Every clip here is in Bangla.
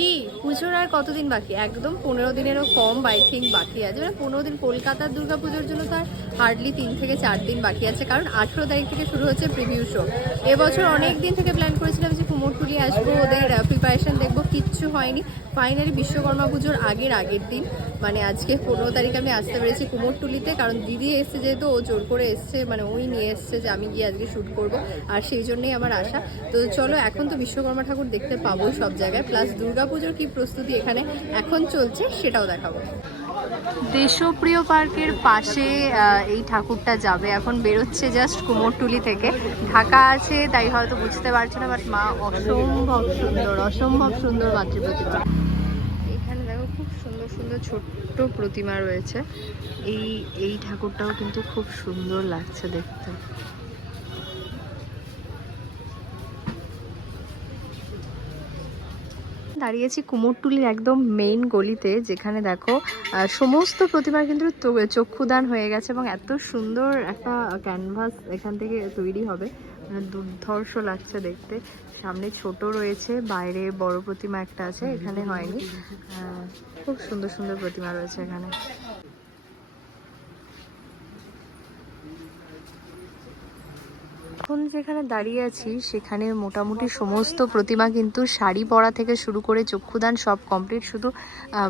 কি? পুজোর আর কতদিন বাকি? একদম পনেরো দিনেরও কম আই থিঙ্ক বাকি আছে। মানে পনেরো দিন কলকাতার দুর্গা পুজোর জন্য তো আর হার্ডলি তিন থেকে চার দিন বাকি আছে। কারণ আঠেরো তারিখ থেকে শুরু হচ্ছে প্রিভিউ শো এবছর অনেক দিন থেকে প্ল্যান করেছিলাম যে কুমোরটুলি আসব, ওদের প্রিপারেশন দেখব, কিচ্ছু হয়নি। ফাইনালি বিশ্বকর্মা পুজোর আগের আগের দিন মানে আজকে পনেরো তারিখ আমি আসতে পেরেছি কুমোরটুলিতে কারণ দিদি এসছে যেহেতু, ও জোর করে এসছে মানে ওই নিয়ে এসছে যে আমি গিয়ে আজকে শ্যুট করব। আর সেই জন্যই আমার আশা। তো চলো, এখন তো বিশ্বকর্মা ঠাকুর দেখতে পাবো সব জায়গায়। প্লাস দুর্গাপুজোর কি প্রস্তুতি এখানে এখন চলছে সেটাও দেখাবো। দেশপ্রিয় পার্কের পাশে এই ঠাকুরটা যাবে। এখন বেরোচ্ছে জাস্ট কুমোরটুলি থেকে। ঢাকা আছে তাই হয়তো বুঝতে পারছ না বাট মা অসম্ভব সুন্দর অসম্ভব সুন্দর মাতৃপ্রতিমা এখানে দেখো খুব সুন্দর সুন্দর ছোট্ট প্রতিমা রয়েছে। এই এই ঠাকুরটাও কিন্তু খুব সুন্দর লাগছে দেখতে। দাঁড়িয়েছি কুমোরটুলির একদম মেইন গলিতে, যেখানে দেখো সমস্ত প্রতিমা কিন্তু চক্ষুদান হয়ে গেছে এবং এত সুন্দর একটা ক্যানভাস এখান থেকে তৈরি হবে। মানে দুর্ধর্ষ লাগছে দেখতে। সামনে ছোট রয়েছে, বাইরে বড় প্রতিমা একটা আছে, এখানে হয়নি। খুব সুন্দর সুন্দর প্রতিমা রয়েছে এখানে। এখন যেখানে দাঁড়িয়ে আছি, সেখানে মোটামুটি সমস্ত প্রতিমা কিন্তু শাড়ি পরা থেকে শুরু করে চক্ষুদান সব কমপ্লিট শুধু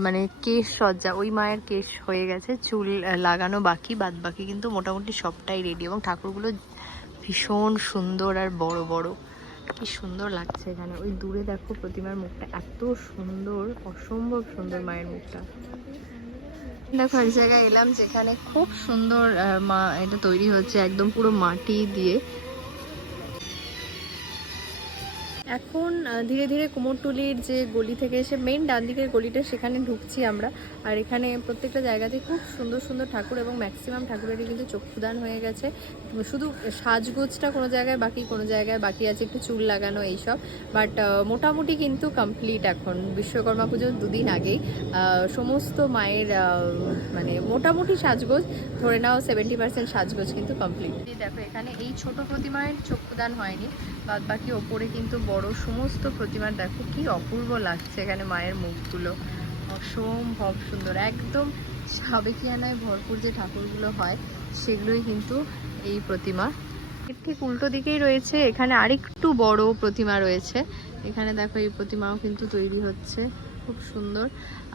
মানে কেশ সজ্জা, ওই মায়ের কেশ হয়ে গেছে, চুল লাগানো বাকি বাদ বাকি কিন্তু মোটামুটি সবটাই রেডি এবং ঠাকুরগুলো ভীষণ সুন্দর আর বড় বড়। কি সুন্দর লাগছে এখানে। ওই দূরে দেখো প্রতিমার মুখটা, এত সুন্দর, অসম্ভব সুন্দর মায়ের মুখটা। দেখো, এক জায়গায় এলাম যেখানে খুব সুন্দর মা, এটা তৈরি হচ্ছে একদম পুরো মাটি দিয়ে। এখন ধীরে ধীরে কুমোরটুলির যে গলি থেকে এসে মেন ডান দিকের গলিটা সেখানে ঢুকছি আমরা। আর এখানে প্রত্যেকটা জায়গাতে খুব সুন্দর সুন্দর ঠাকুর এবং ম্যাক্সিমাম ঠাকুরেরই কিন্তু চক্ষুদান হয়ে গেছে। শুধু সাজগোজটা কোনো জায়গায় বাকি, কোনো জায়গায় বাকি আছে একটু চুল লাগানো এইসব। বাট মোটামুটি কিন্তু কমপ্লিট এখন, বিশ্বকর্মা পুজোর দুদিন আগেই। সমস্ত মায়ের মানে মোটামুটি সাজগোজ, ধরে নাও সেভেন্টি পার্সেন্ট সাজগোজ কিন্তু কমপ্লিট দেখো, এখানে এই ছোট প্রতিমার চক্ষুদান হয়নি। বাদ বাকি ওপরে কিন্তু বড় সমস্ত প্রতিমার, দেখো কি অপূর্ব লাগছে এখানে মায়ের মুখগুলো। অসম্ভব সুন্দর, একদম সাবেকিয়ানায় ভরপুর যে ঠাকুরগুলো হয়, সেগুলোই কিন্তু এই প্রতিমা। এর ঠিক উল্টো দিকেই রয়েছে, এখানে আরেকটু বড় প্রতিমা রয়েছে। এখানে দেখো এই প্রতিমাও কিন্তু তৈরি হচ্ছে। খুব সুন্দর।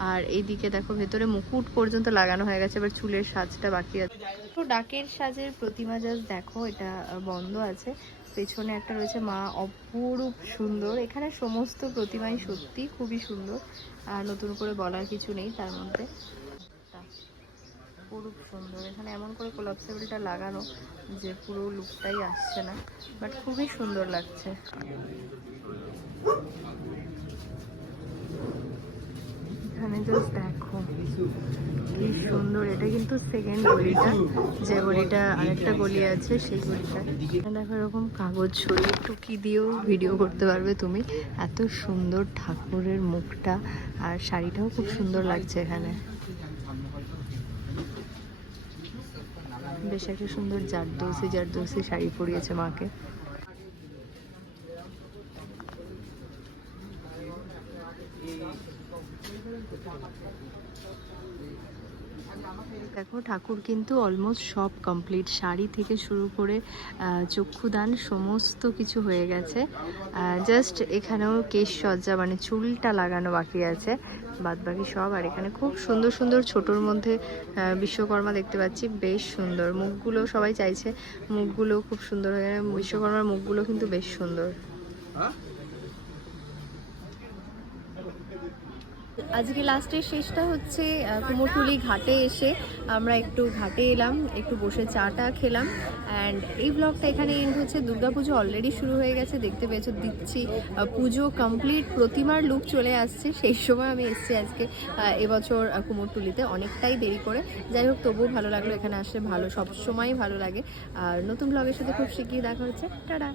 আর এইদিকে দেখো ভেতরে মুকুট পর্যন্ত লাগানো হয়ে গেছে, এবার চুলের সাজটা বাকি আছে। তো ডাকের সাজের প্রতিমা জাস্ট দেখো, এটা বন্ধ আছে। পেছনে একটা রয়েছে মা অপরূপ সুন্দর। এখানে সমস্ত প্রতিমাই সত্যি খুবই সুন্দর। আর নতুন করে বলার কিছু নেই তার মধ্যে। অপরূপ সুন্দর। এখানে এমন করে কোলাপসেবলটা লাগানো যে পুরো লুকটাই আসছে না বাট খুবই সুন্দর লাগছে। এখানে জাস্ট দেখো কি সুন্দর। এটা কিন্তু সেকেন্ড গলিটা। যে গলিটা আরেকটা গলি আছে, সেই গলিটা। দেখো এরকম কাগজ ছড়িয়ে টুকি দিয়েও ভিডিও করতে পারবে তুমি। এত সুন্দর ঠাকুরের মুখটা। আর শাড়িটাও খুব সুন্দর লাগছে এখানে। বেশ একটা সুন্দর জারদৌসি জারদৌসি শাড়ি পরিয়েছে মাকে। দেখো, ঠাকুর কিন্তু অলমোস্ট সব কমপ্লিট শাড়ি থেকে শুরু করে চক্ষুদান, সমস্ত কিছু হয়ে গেছে। জাস্ট এখানেও কেশ সজ্জা মানে চুলটা লাগানো বাকি আছে। বাদ বাকি সব, আর এখানে খুব সুন্দর সুন্দর ছোটোর মধ্যে বিশ্বকর্মা দেখতে পাচ্ছি। বেশ সুন্দর। মুখগুলো সবাই চাইছে, মুখগুলো খুব সুন্দর হয়ে। বিশ্বকর্মার মুখগুলো কিন্তু বেশ সুন্দর। আজকে লাস্টের শেষটা হচ্ছে কুমোরটুলি ঘাটে এসে আমরা একটু ঘাটে এলাম, একটু বসে চাটা খেলাম। অ্যান্ড এই ব্লগটা এখানে এন্ড হচ্ছে। দুর্গাপুজো অলরেডি শুরু হয়ে গেছে, দেখতে পেয়েছ, দিচ্ছি পুজো কমপ্লিট প্রতিমার লুক চলে আসছে। সেই সময় আমি এসেছি আজকে এবছর কুমোরটুলিতে অনেকটাই দেরি করে। যাই হোক, তবুও ভালো লাগল এখানে আসলে ভালো সব সময় ভালো লাগে। আর নতুন ব্লগের সাথে খুব শিগগিরই দেখা হচ্ছে। টাটা!